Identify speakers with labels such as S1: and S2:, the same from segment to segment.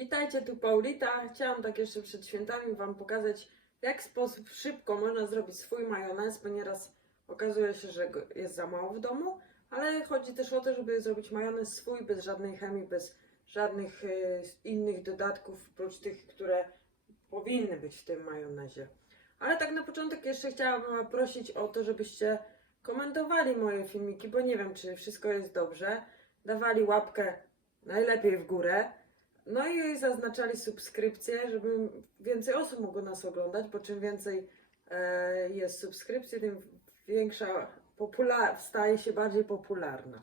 S1: Witajcie, tu Paulita. Chciałam tak jeszcze przed świętami Wam pokazać, w jak sposób szybko można zrobić swój majonez, bo nieraz okazuje się, że jest za mało w domu, ale chodzi też o to, żeby zrobić majonez swój, bez żadnej chemii, bez żadnych e, innych dodatków, oprócz tych, które powinny być w tym majonezie. Ale tak na początek jeszcze chciałabym prosić o to, żebyście komentowali moje filmiki, bo nie wiem, czy wszystko jest dobrze. Dawali łapkę najlepiej w górę. No i zaznaczali subskrypcję, żeby więcej osób mogło nas oglądać, bo czym więcej e, jest subskrypcji, tym większa popular- staje się bardziej popularna.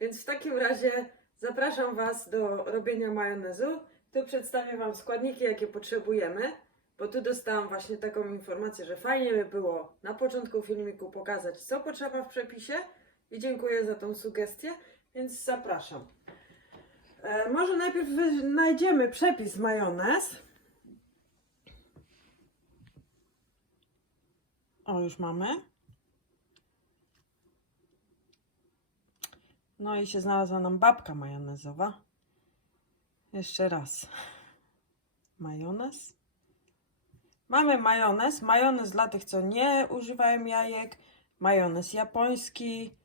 S1: Więc w takim razie zapraszam Was do robienia majonezu. Tu przedstawię Wam składniki, jakie potrzebujemy, bo tu dostałam właśnie taką informację, że fajnie by było na początku filmiku pokazać, co potrzeba w przepisie i dziękuję za tą sugestię, więc zapraszam. E, może najpierw znajdziemy przepis majonez. O, już mamy. No i się znalazła nam babka majonezowa. Jeszcze raz. Majonez. Mamy majonez. Majonez dla tych, co nie używają jajek. Majonez japoński.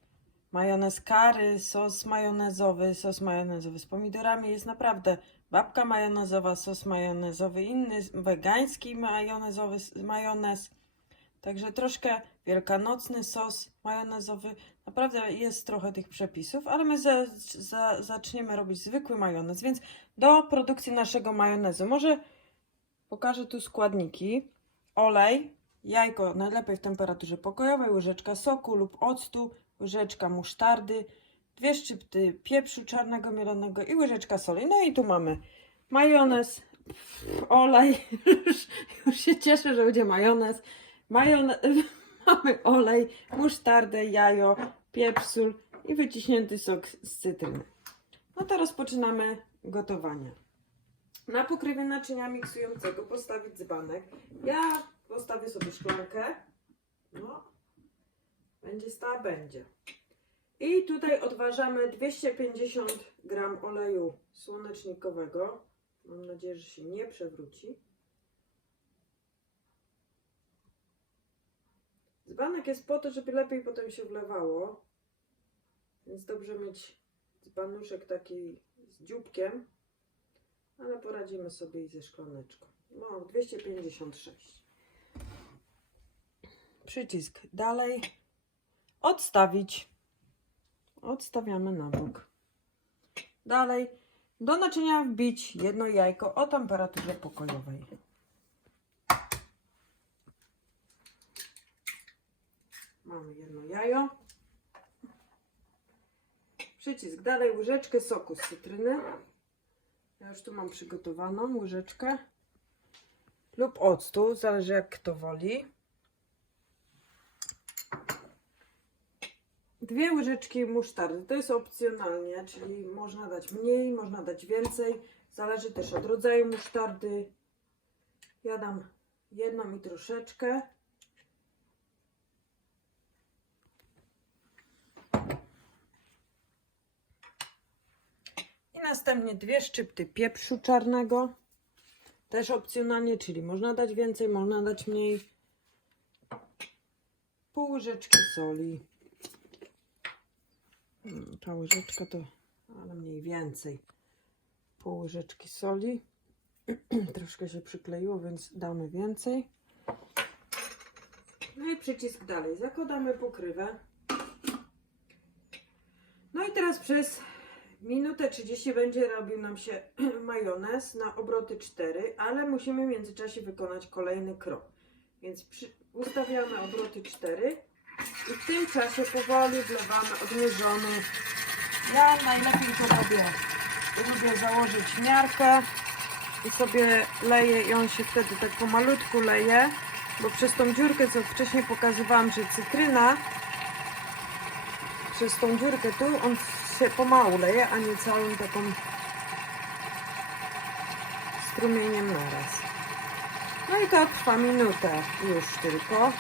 S1: Majonez kary, sos majonezowy, sos majonezowy z pomidorami. Jest naprawdę babka majonezowa, sos majonezowy, inny wegański majonezowy majonez. Także troszkę wielkanocny sos majonezowy. Naprawdę jest trochę tych przepisów, ale my za, za, zaczniemy robić zwykły majonez. Więc do produkcji naszego majonezu może pokażę tu składniki. Olej, jajko najlepiej w temperaturze pokojowej, łyżeczka soku lub octu, łyżeczka musztardy, dwie szczypty pieprzu czarnego mielonego i łyżeczka soli. No i tu mamy majonez, olej, już, się cieszę, że będzie majonez, majonez, mamy olej, musztardę, jajo, pieprz, sól i wyciśnięty sok z cytryny. No to rozpoczynamy gotowanie. Na pokrywie naczynia miksującego postawić dzbanek. Ja postawię sobie szklankę. No, będzie stała, będzie. I tutaj odważamy 250 gram oleju słonecznikowego. Mam nadzieję, że się nie przewróci. Dzbanek jest po to, żeby lepiej potem się wlewało. Więc dobrze mieć dzbanuszek taki z dzióbkiem. Ale poradzimy sobie i ze szklaneczką. No, 256. Przycisk dalej. Odstawić. Odstawiamy na bok. Dalej. Do naczynia wbić jedno jajko o temperaturze pokojowej. Mamy jedno jajo. Przycisk dalej, łyżeczkę soku z cytryny. Ja już tu mam przygotowaną łyżeczkę. Lub octu, zależy jak kto woli. Dwie łyżeczki musztardy. To jest opcjonalnie, czyli można dać mniej, można dać więcej. Zależy też od rodzaju musztardy. Ja dam jedną i troszeczkę. I następnie dwie szczypty pieprzu czarnego. Też opcjonalnie, czyli można dać więcej, można dać mniej. Pół łyżeczki soli. Ta łyżeczka to, ale mniej więcej. Pół łyżeczki soli. Troszkę się przykleiło, więc damy więcej. No i przycisk dalej. Zakładamy pokrywę. No i teraz przez minutę 30 będzie robił nam się majonez na obroty 4, ale musimy w międzyczasie wykonać kolejny krok. Więc przy, ustawiamy obroty 4 i w tym czasie powoli wlewamy odmierzony. Ja najlepiej to robię. Lubię założyć miarkę i sobie leję i on się wtedy tak pomalutku leje, bo przez tą dziurkę, co wcześniej pokazywałam, że cytryna przez tą dziurkę tu on się pomału leje, a nie całym taką strumieniem naraz. No i to trwa minutę już tylko.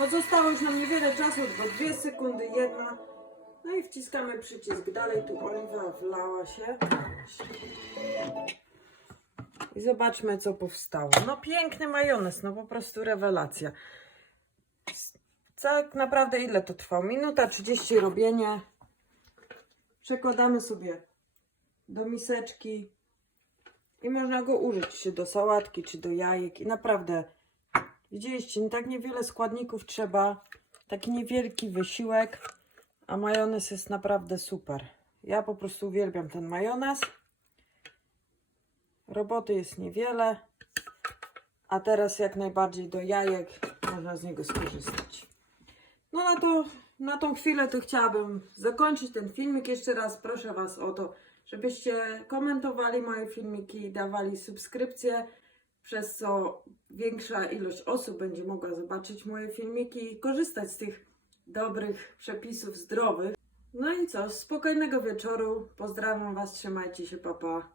S1: Pozostało już nam niewiele czasu, tylko dwie sekundy, jedna. No i wciskamy przycisk dalej, tu oliwa wlała się. I zobaczmy, co powstało. No piękny majonez, no po prostu rewelacja. Tak naprawdę ile to trwało? Minuta 30 robienie. Przekładamy sobie do miseczki i można go użyć czy do sałatki, czy do jajek i naprawdę widzieliście, tak niewiele składników trzeba, taki niewielki wysiłek, a majonez jest naprawdę super. Ja po prostu uwielbiam ten majonez. Roboty jest niewiele, a teraz jak najbardziej do jajek można z niego skorzystać. No na to, na tą chwilę to chciałabym zakończyć ten filmik. Jeszcze raz proszę Was o to, żebyście komentowali moje filmiki dawali subskrypcje, przez co większa ilość osób będzie mogła zobaczyć moje filmiki i korzystać z tych dobrych przepisów zdrowych. No i co, spokojnego wieczoru. Pozdrawiam Was, trzymajcie się, papa. Pa.